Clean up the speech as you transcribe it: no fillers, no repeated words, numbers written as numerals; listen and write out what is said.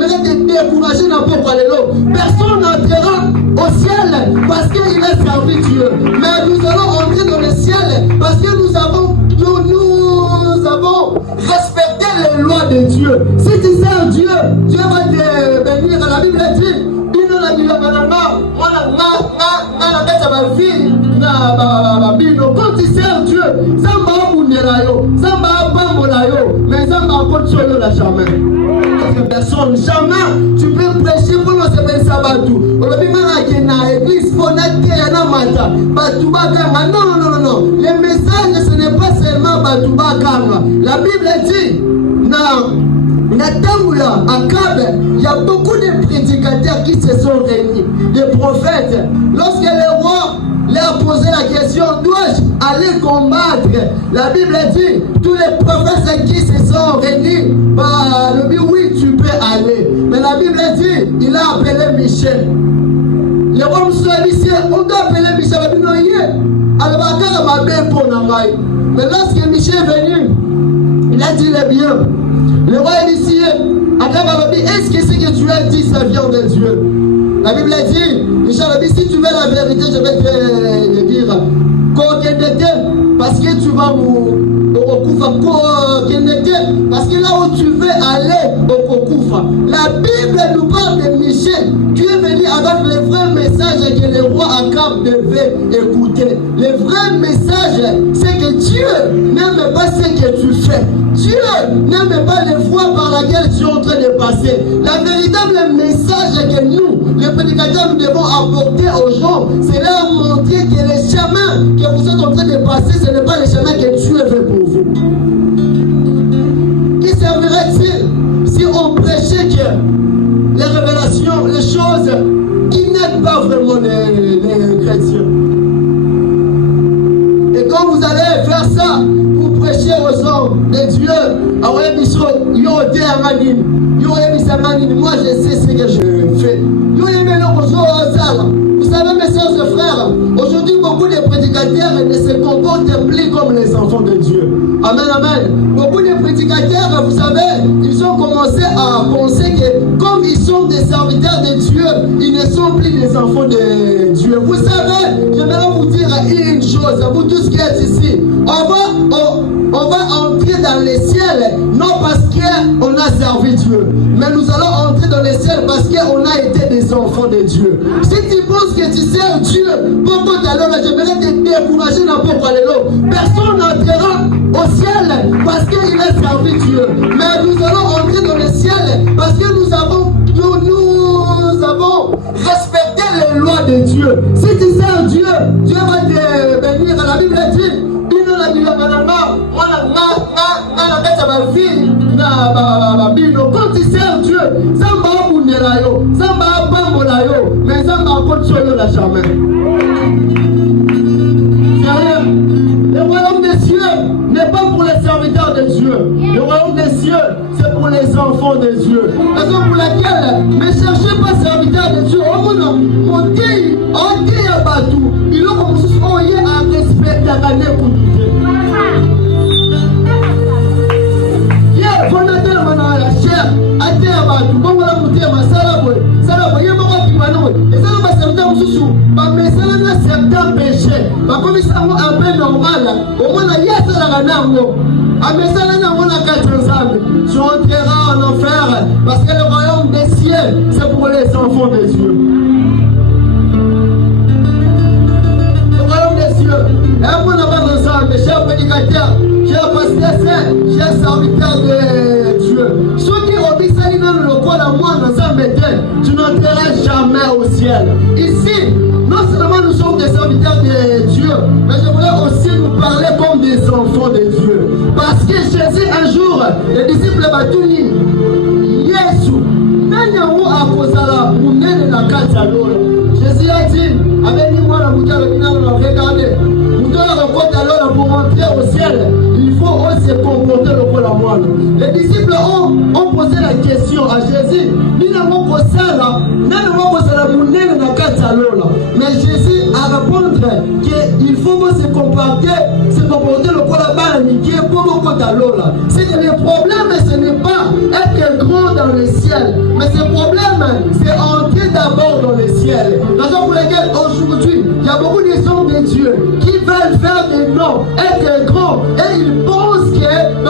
j'aimerais te décourager n'importe quoi. Personne n'entrera au ciel parce qu'il a servi Dieu. Mais nous allons entrer dans le ciel parce que nous avons respecté les lois de Dieu. Si tu sers Dieu, Dieu va te bénir. La Bible dit, quand tu sers Dieu, mais jamais. Personne, jamais tu peux prêcher pour nous faire sabatou. Non. Les messages, ce n'est pas seulement Batouba Kama. La Bible dit, il y a beaucoup de prédicateurs qui se sont réunis, des prophètes. Lorsque le roi leur a posé la question, dois-je aller combattre? La Bible dit, tous les prophètes qui se sont réunis, le dit oui, tu peux aller. Mais la Bible dit, il a appelé Michel. Le roi Michel, on doit appeler Michel. La Bible dit, mais lorsque Michel est venu, il a dit le bien. Le roi Élisée, est-ce que ce que tu as dit, ça vient de Dieu? La Bible dit, Michel a dit, si tu veux la vérité, je vais te dire, parce que tu vas parce que là où tu veux aller au Kokufa, la Bible nous parle de Michel qui est venu avec le vrai message que le roi Akab devait écouter. Le vrai message, c'est que Dieu n'aime pas ce que tu fais. Dieu n'aime pas les voies par laquelle tu es en train de passer. La véritable message que nous, les prédicateurs, nous devons apporter aux gens, c'est leur montrer que le chemin que vous êtes en train de passer, ce n'est pas le chemin que Dieu veut pour vous. Qui servirait-il si on prêchait que les révélations, les choses qui n'aident pas vraiment les chrétiens? Et quand vous allez faire ça, pour prêcher aux hommes de Dieu, moi je sais ce que je fais. Vous savez, mes sœurs et frères, aujourd'hui beaucoup de prédicateurs ne se comportent plus comme les enfants de Dieu. Amen, amen. Beaucoup de prédicateurs, vous savez, ils ont commencé à penser que comme ils sont des serviteurs de Dieu, ils ne sont plus des enfants de Dieu. Vous savez, j'aimerais vous dire une chose, vous tous qui êtes ici, on va entrer dans les ciels, non parce qu'on a servi Dieu, mais nous allons entrer dans les ciels parce qu'on a été des enfants de Dieu. Si tu penses que tu sers Dieu, pourquoi alors j'aimerais te décourager n'importe quoi. Personne n'entrera au ciel parce qu'il a servi Dieu. Mais nous allons entrer dans les ciels parce que nous avons respecté les lois de Dieu. Si tu sers Dieu, Dieu va te bénir. La Bible dit, quand tu sers Dieu, mais ça m'a continué la jamais. Le royaume des cieux n'est pas pour les serviteurs de Dieu. Le royaume des cieux, c'est pour les enfants de Dieu. Raison pour laquelle ne cherchez pas serviteurs de Dieu. Il a commencé à respecter la certains péchés, comme ça un peu normal, au moins il y a ça là, tu entreras en enfer parce que le royaume des cieux, c'est pour les enfants de Dieu. Le royaume des cieux, et on n'a pas ensemble, chers prédicateurs, chers pasteurs, chers serviteurs de Dieu. Ceux qui obéissent à le quoi la moi dans un métier, tu n'entreras jamais au ciel. Ici, non seulement nous sommes des serviteurs de Dieu, mais je voulais aussi nous parler comme des enfants de Dieu. Parce que Jésus, un jour, les disciples Batouni, Yesu, Nanyamu Akozala, Mounene na Katalolo. Jésus a dit, avec moi, la Moutala, regardez, Moutala Rakotalola pour entrer au ciel, il faut aussi se comporter le rôle à moi. Les disciples ont posé la question à Jésus, mais Jésus a répondu qu'il faut se comporter le rôle à moi. C'est que le problème, ce n'est pas être grand dans le ciel. Mais ce problème, c'est entrer d'abord dans le ciel. Raison pour laquelle aujourd'hui, il y a beaucoup de gens de Dieu qui veulent faire des noms, être grands, et ils pensent que